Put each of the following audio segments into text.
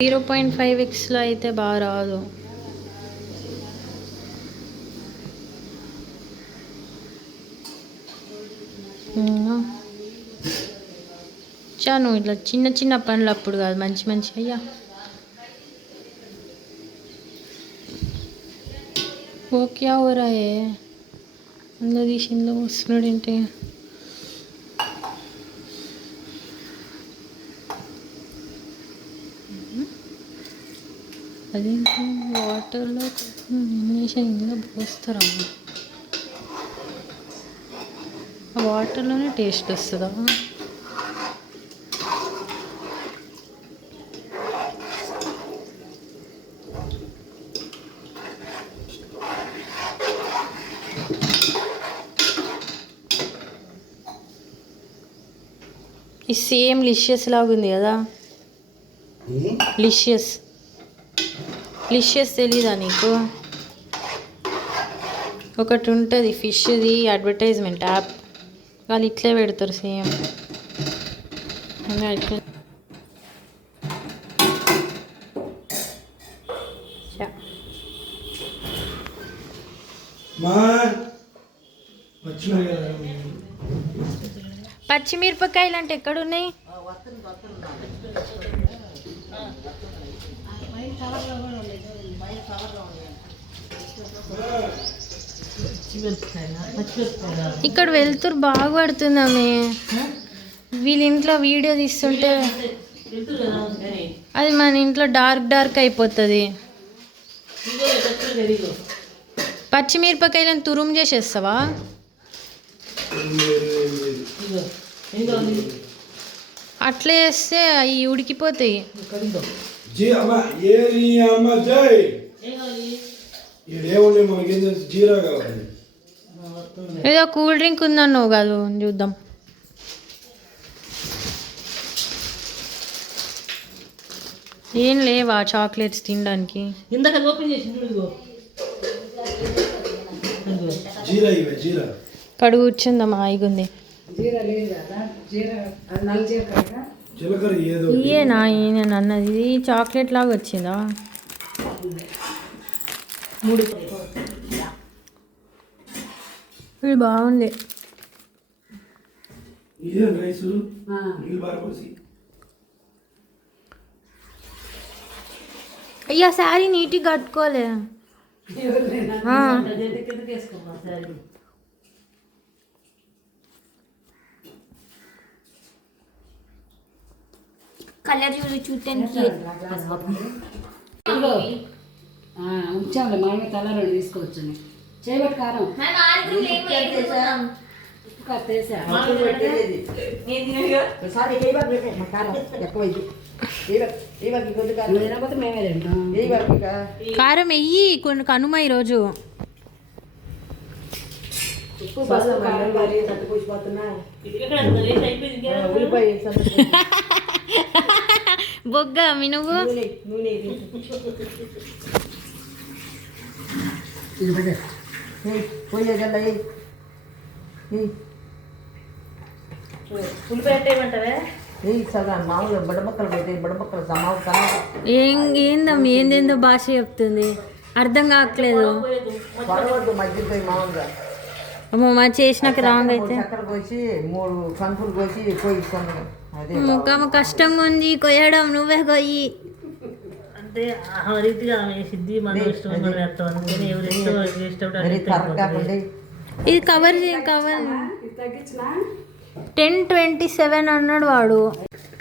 0.5xలో అయితే బాగా రాదు. చాను ఇట్లా చిన్న చిన్న పనులు అప్పుడు కాదు, మంచి మంచి అయ్యా. ఓకే ఓరాయే అందులో తీసి ఇందులో వస్తున్నాడు ఏంటి? అదేంటి వాటర్లో ఇన్హలేషన్ ఇందులో పోస్తారా? ఆ వాటర్లోనే టేస్ట్ వస్తుందా? ఈ సేమ్ లిషియస్ లాగా ఉంది కదా. లిషియస్ తెలీదా నీకు? ఒకటి ఉంటుంది ఫిష్ది అడ్వర్టైజ్మెంట్ యాప్, వాళ్ళు ఇట్లే పెడతారు సేమ్. పచ్చిమిరపకాయలు అంటే ఎక్కడున్నాయి? ఇక్కడ వెళ్తురు బాగా పడుతుందామే. వీళ్ళ ఇంట్లో వీడియో తీస్తుంటే అది మన ఇంట్లో డార్క్ అయిపోతుంది. పచ్చిమిరపకాయలను తురుము చేసేస్తావా? అట్లా చేస్తే అవి ఉడికిపోతాయి. ఏదో కూల్ డ్రింక్ ఉందన్నావు కాదు, చూద్దాం. ఏం లేవా చాక్లెట్స్ తినడానికి? ఇందాక ఓపెన్ చేసి కడుగు వచ్చిందమ్మా, ఆయిగుంది. ఈయనా ఈయన అన్నది? ఇది చాక్లెట్ లాగా వచ్చిందా? ఇది బాగుంది. అయ్యా శారీ నీట్గా కట్టుకోలే. కలర్ చూడటానికి ఉంచాంలే, మనమే కలర్ తీసుకోవచ్చు. చేయబట్టి కారం కారం వెయ్యి కొన్ని కనుమ ఈరోజు. బొగ్గ మీ నువ్వు ఏందేందో భాష చెప్తుంది, అర్థం కావట్లేదు. అమ్మో మా చేసినాక రాంగ్ అయితే కష్టంగా ఉంది కొయ్యడం. నువ్వే కొయ్యి అంటే ఇది కవర్ 10:27 అన్నాడు వాడు.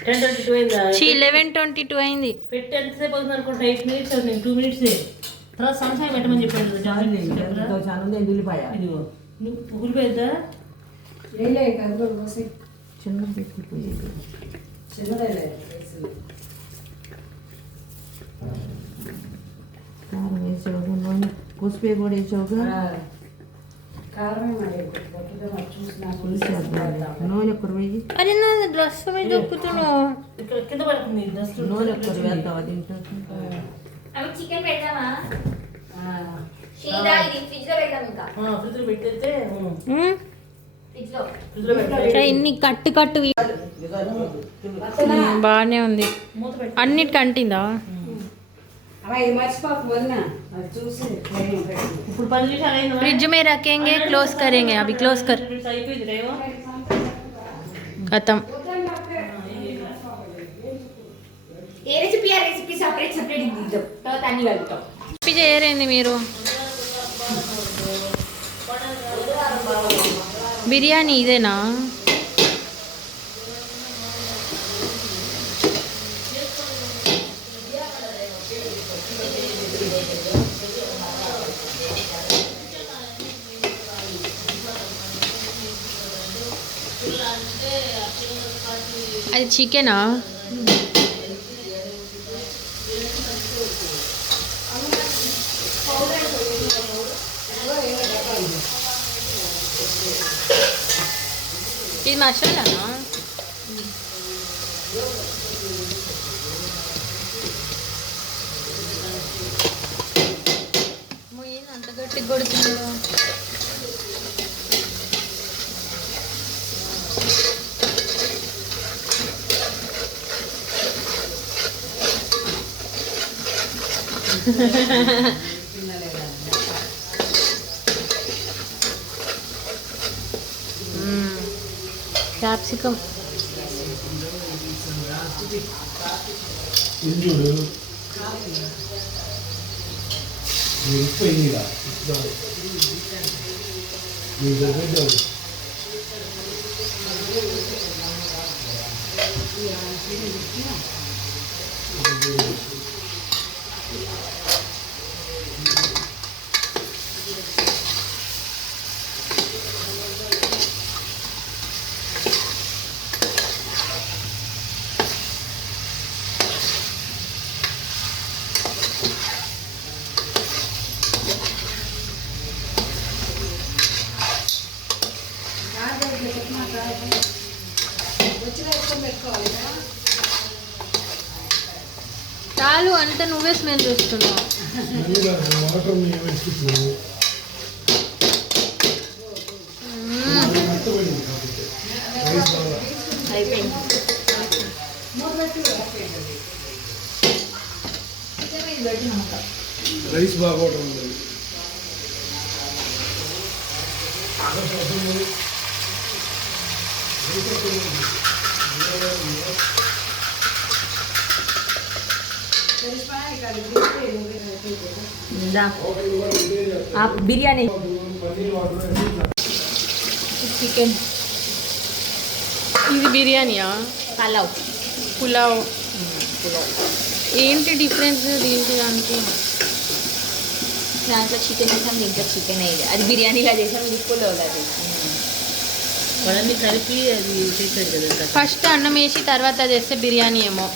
11:22 అయింది. పెట్టి ఎంతసేపు అవుతుంది అనుకుంటా? 8 minutes అవుతుంది. 2 minutes తర్వాత సంవత్సరం పెట్టమని చెప్పాడు. ఉల్లిపోయిద్దా పసుపు కూడా వేసావుగా. నూనె ఒక్కరు వెయ్యి. అరే నా డ్రెస్ మీద దొక్కుతున్నావు. కింద పడుతుంది నూనె ఒక్కరు వేస్తావా దీంట్లో? చికెన్ పెడతామా? ఫ్రిడ్జ్ లో పెట్టేస్తే ఇన్ని కట్టు బాగానే ఉంది. మూత పెట్టు. అన్నిటికి అంటిందా? అలా ఇది మర్చిపోక వదిన అది చూసి ఇప్పుడు 10 నిమిషాలు అయింది. फ्रिज में रखेंगे, क्लोज करेंगे. अभी क्लोज कर. అయిపోయింది రేవో. खत्म. ఏ రెసిపీ ఆ రెసిపీ సపరేట్ ఇద్దాం, తర్వాత అన్ని కలుపుతాం. రెసిపీ చేయరేంది మీరు? బిర్యానీ ఇదేనా? అది చికెనా? ఇది మసాలానా? ఏంది అంత గట్టిగా కొడుతున్నాడు? క్యాప్సికమ్. చాలు అంత నువ్వే స్మెల్ చూస్తున్నావు. రైస్ బాగా బిర్యానీ చికెన్. ఇది బిర్యానీయా? పులావ్. ఏంటి డిఫరెన్స్ దీనికి దానికి? దాంట్లో చికెన్ వేసాం, దీంట్లో చికెన్ వేయదు. అది బిర్యానీలా చేసాం, ఇది పులావ్ అది. వాళ్ళని కలిపి అది చేసేది కదా. ఫస్ట్ అన్నం వేసి తర్వాత అది వేస్తే బిర్యానీ ఏమో.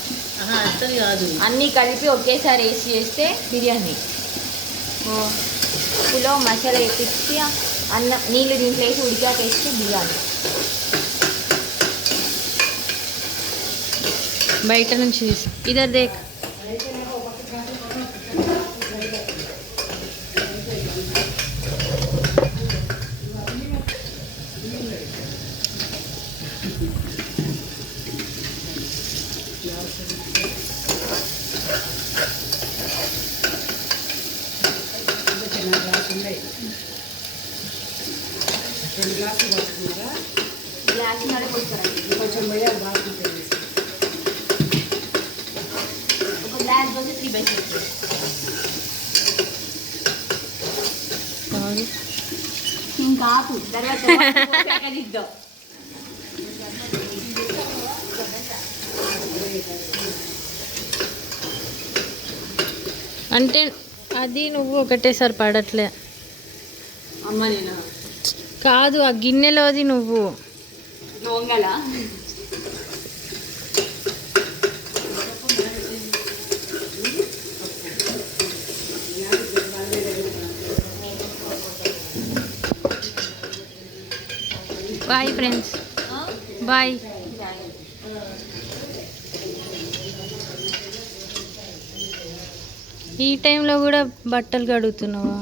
అర్థం కాదు, అన్నీ కలిపి ఒకేసారి వేసి చేస్తే బిర్యానీ. పులావ్ మసాలా వేపించి అన్నం నీళ్ళు దీంట్లో వేసి ఉడికాక వేస్తే బిర్యానీ. బయట నుంచి ఇదర్ దేక్. గ్లాస్ నడ కొంచెం పోయా బాగా ఒక గ్లాస్ పోసి 3/6. ఇంకా ఆపు, తర్వాత ఇద్దాం. అంటే అది నువ్వు ఒకటేసారి పడట్లే. అమ్మ నేను కాదు, ఆ గిన్నెలోది నువ్వు. దొంగల బాయ్ ఫ్రెండ్స్, బాయ్. ఈ టైంలో కూడా బట్టలు కడుగుతున్నావా?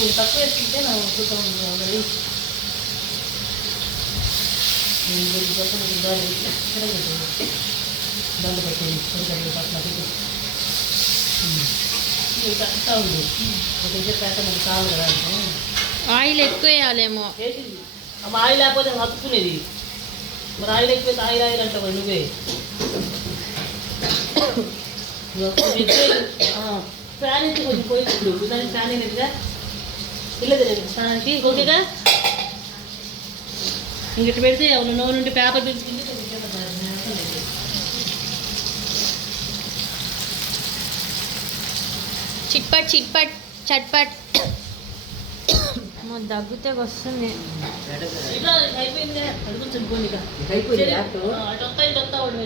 కొంచెం తక్కువ వేసుకుంటే నా వద్దుతా ఉంది దాంట్లో పెట్టండి పట్ల కట్టా ఉంది ఒక దగ్గర పేట మనకి కావాలి కదా ఆయిల్ ఎక్కువ వేయాలేమో. వేసింది అమ్మ ఆయిల్ లేకపోతే హత్తుకునేది మరి ఆయిల్ ఎక్కువ ఆయిల్ ఆయిల్ అంటావు నువ్వే ఫ్యాన్ అయితే కొంచెం పోయింది దానికి ఫ్యాన్ అయినదిగా ఇల్లది లేదు ఫ్యాన్కి ఓకేగా ఇంకటి పెడితే అవును నో నుండి పేపర్ పెంచుకుంటే చిట్పట్ చిట్పట్ చట్పట్. దగ్గుతే వస్తుంది. ఇట్లా అయిపోయిందే అది కొంచెం పోనీ అయిపోయింది అటు వస్తా ఇటు వస్తా ఉండు